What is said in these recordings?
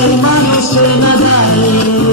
বলিতায় মানুষ চেনা যায় হাতারালে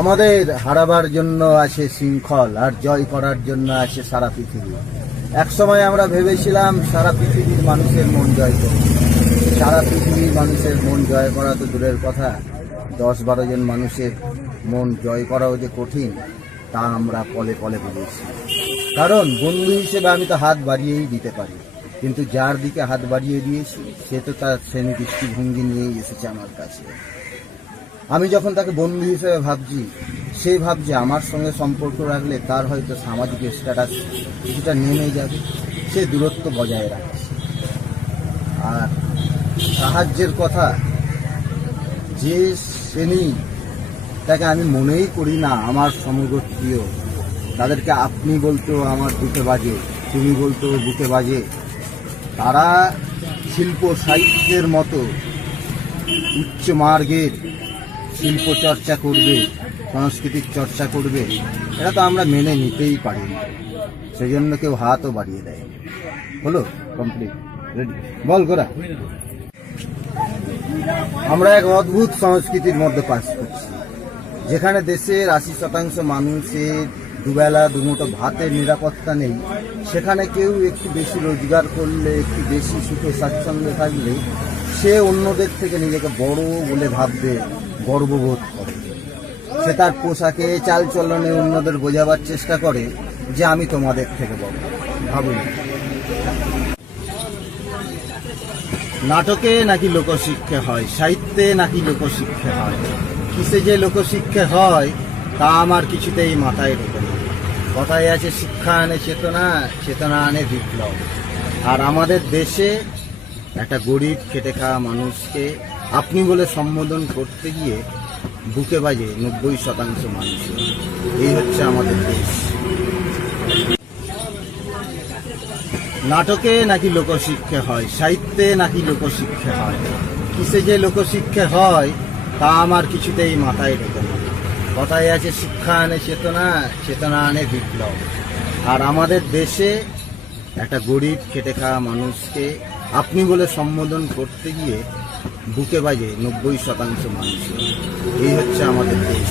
আমাদের হারাবার জন্য আছে শৃঙ্খল আর জয় করার জন্য আছে সারা পৃথিবী। একসময় আমরা ভেবেছিলাম সারা পৃথিবীর মানুষের মন জয় করব। সারা পৃথিবীর মানুষের মন জয় করা তো দূরের কথা। দশ বারো জন মানুষের মন জয় করাও যে কঠিন, তা আমরা পলে পলে বুঝেছি কারণ বন্ধু হিসেবে আমি তো হাত বাড়িয়েই দিতে পারি। কিন্তু যার দিকে হাত বাড়িয়ে দিয়েছি, সে তো তার শ্রেণি দৃষ্টিভঙ্গি নিয়েই এসেছে আমার কাছে। আমি যখন তাকে বন্ধু হিসেবে ভাবছি, সে ভাবছে আমার সঙ্গে সম্পর্ক রাখলে তার হয়তো সামাজিক স্ট্যাটাস কিছুটা নেমে যাবে। সে দূরত্ব বজায় রাখছে আর সাহায্যের কথা যে শ্রেণি তাকে আমি মনেই করি না, আমার সমগোত্রীয়। তাদেরকে আপনি বলতেও আমার বুকে বাজে, তুমি বলতেও বুকে বাজে। তারা শিল্প সাহিত্যের মতো উচ্চ মার্গের শিল্প চর্চা করবে, সাংস্কৃতিক চর্চা করবে, এটা তো আমরা মেনে নিতেই পারি সেই জন্য কেউ হাতও বাড়িয়ে দেয় হলো? কমপ্লিট রেডি বল করা আমরা এক অদ্ভুত সংস্কৃতির মধ্যে পাস করছি। যেখানে দেশের আশি শতাংশ মানুষের দুবেলা, দুমুঠো ভাতের নিরাপত্তা নেই। সেখানে কেউ একটু বেশি রোজগার করলে, একটু বেশি সুখে স্বাচ্ছন্দ্যে থাকলে, সে অন্যদের থেকে নিজেকে বড় বলে ভাববে। গর্ববোধ করে। সে তার পোশাকে চাল চলনে অন্যদের বোঝাবার চেষ্টা করে যে আমি তোমাদের থেকে বড়। ভাবুন। নাটকে নাকি লোকশিক্ষা হয়, সাহিত্যে নাকি লোকশিক্ষা হয়? কিসে যে লোকশিক্ষা হয়, তা আমার কিছুতেই মাথায় ঢোকে না। কথায় আছে, শিক্ষা আনে চেতনা চেতনা আনে বিপ্লব। আর আমাদের দেশে একটা গরিব খেটে খাওয়া মানুষকে আপনি বলে সম্বোধন করতে গিয়ে বুকে বাজে নব্বই শতাংশ মানুষ। এই হচ্ছে আমাদের দেশ। নাটকে নাকি লোকশিক্ষা হয়, সাহিত্যে নাকি লোকশিক্ষা হয়? কিসে যে লোকশিক্ষা হয়, তা আমার কিছুতেই মাথায় ঢোকে না। কথায় আছে শিক্ষা আনে চেতনা চেতনা আনে বিপ্লব। আর আমাদের দেশে একটা গরিব খেটে খাওয়া মানুষকে আপনি বলে সম্বোধন করতে গিয়ে বুকে বাজে নব্বই শতাংশ মানুষ। এই হচ্ছে আমাদের দেশ।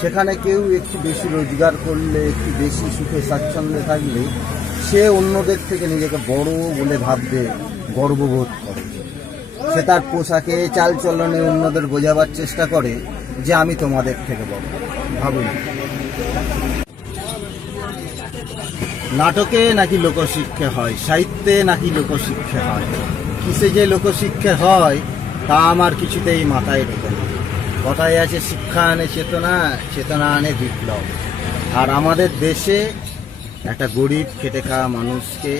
সেখানে কেউ একটু বেশি রোজগার করলে, একটু বেশি সুখে স্বাচ্ছন্দ্যে থাকলে, সে অন্যদের থেকে নিজেকে বড় বলে ভাববে গর্ববোধ করে। সে তার পোশাকে চাল চলনে অন্যদের বোঝাবার চেষ্টা করে যে আমি তোমাদের থেকে বড়। ভাবুন। নাটকে নাকি লোকশিক্ষা হয়, সাহিত্যে নাকি লোকশিক্ষা হয়? কিসে যে লোকশিক্ষা হয়, তা আমার কিছুতেই মাথায় ঢোকে না। কথায় আছে, শিক্ষা আনে চেতনা চেতনা আনে বিপ্লব। আর আমাদের দেশে একটা গরিব খেটে খাওয়া মানুষকে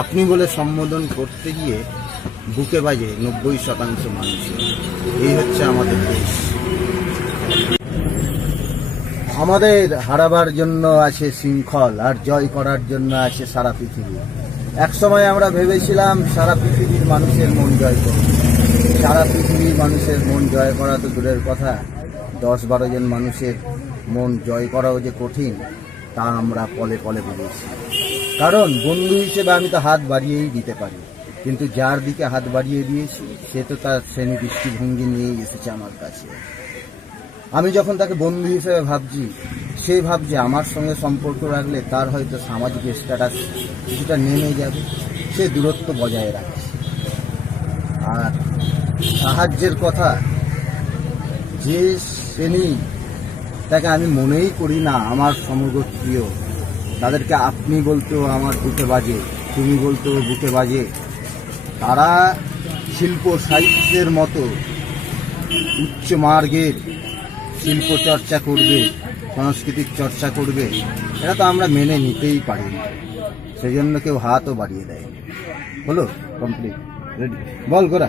আপনি বলে সম্বোধন করতে গিয়ে বুকে বাজে নব্বই শতাংশ মানুষ এই হচ্ছে আমাদের দেশ। আমাদের হারাবার জন্য আছে শৃঙ্খল, আর জয় করার জন্য আছে সারা পৃথিবী। একসময় আমরা ভেবেছিলাম সারা পৃথিবীর মানুষের মন জয় করব। সারা পৃথিবীর মানুষের মন জয় করা তো দূরের কথা। দশ বারো জন মানুষের মন জয় করাও যে কঠিন, তা আমরা পলে পলে বুঝেছি কারণ বন্ধু হিসেবে আমি তো হাত বাড়িয়েই দিতে পারি, কিন্তু যার দিকে হাত বাড়িয়ে দিয়েছি, সে তো তার শ্রেণি দৃষ্টিভঙ্গি নিয়েই এসেছে আমার কাছে। আমি যখন তাকে বন্ধু হিসেবে ভাবছি, সে ভাবছে আমার সঙ্গে সম্পর্ক রাখলে তার হয়তো সামাজিক স্ট্যাটাস কিছুটা নেমে যাবে, সে দূরত্ব বজায় রাখছে। আর সাহায্যের কথা, যে শ্রেণি, তাকে আমি মনেই করি না, আমার সমগোত্রীয় তাদেরকে আপনি বলতেও আমার বুকে বাজে, তুমি বলতেও বুকে বাজে। তারা শিল্প সাহিত্যের মতো উচ্চ মার্গের শিল্প চর্চা করবে, সাংস্কৃতিক চর্চা করবে, এটা তো আমরা মেনে নিতেই পারি না। সেজন্য কেউ হাতও বাড়িয়ে দেয় হলো কমপ্লিট রেডি বল গোরা।